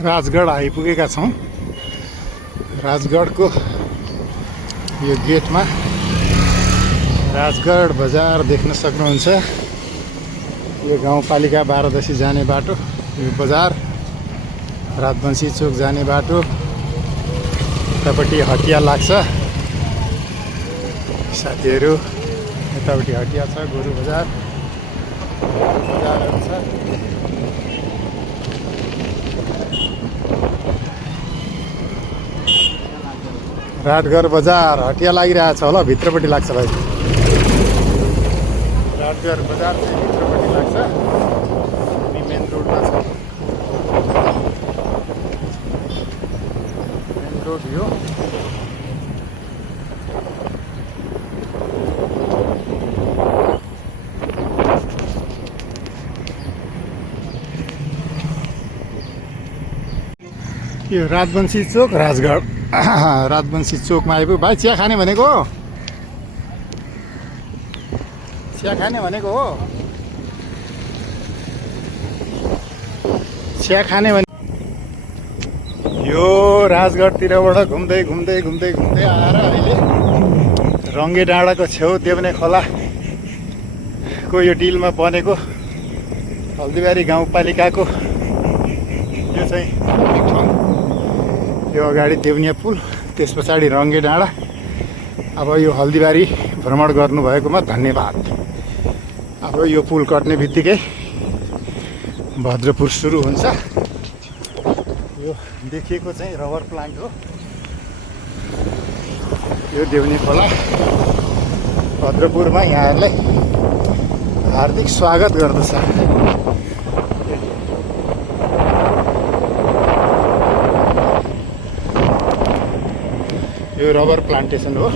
राजगढ आइपुगेका छौँ। राजगढको यो गेटमा राजगढ बजार देख्न सक्नुहुन्छ। यो गाउँपालिका 12 जाने बाटो, यो बजार राजवंशी चोक जाने बाटो, यतापट्टि हटिया लाग्छ साथीहरू। यतापट्टि हटिया छ, गोरु बजार बजारहरू छ। राजगढ बजार हटिया लागिरहेछ होला, भित्रपट्टि लाग्छ भाइ। राजगढ बजार चाहिँ भित्रपट्टि लाग्छ, हामी मेन रोडमा छ। मेन रोड यो। यो राजवंशी चोक राजगढ। राजवंशी चोकमा आइपुग्यो। भाइ चिया खाने भनेको हो? चिया खाने भनेको हो? चिया खाने भने यो राजगढतिरबाट घुम्दै घुम्दै घुम्दै घुम्दै आएर अहिले रङ्गे डाँडाको छेउ देवने खोलाको यो डिलमा बनेको हल्दीबारी गाउँपालिकाको यो चाहिँ यो अगाडि देवनिया पुल, त्यस पछाडि रङ्गे डाँडा। अब यो हल्दीबारी भ्रमण गर्नुभएकोमा धन्यवाद। अब यो पुल कट्ने बित्तिकै भद्रपुर सुरु हुन्छ। यो देखिएको चाहिँ रबर प्लान्ट हो। यो देवनी खोला भद्रपुरमा यहाँहरूलाई हार्दिक स्वागत गर्दछ। यो रबर प्लान्टेसन हो।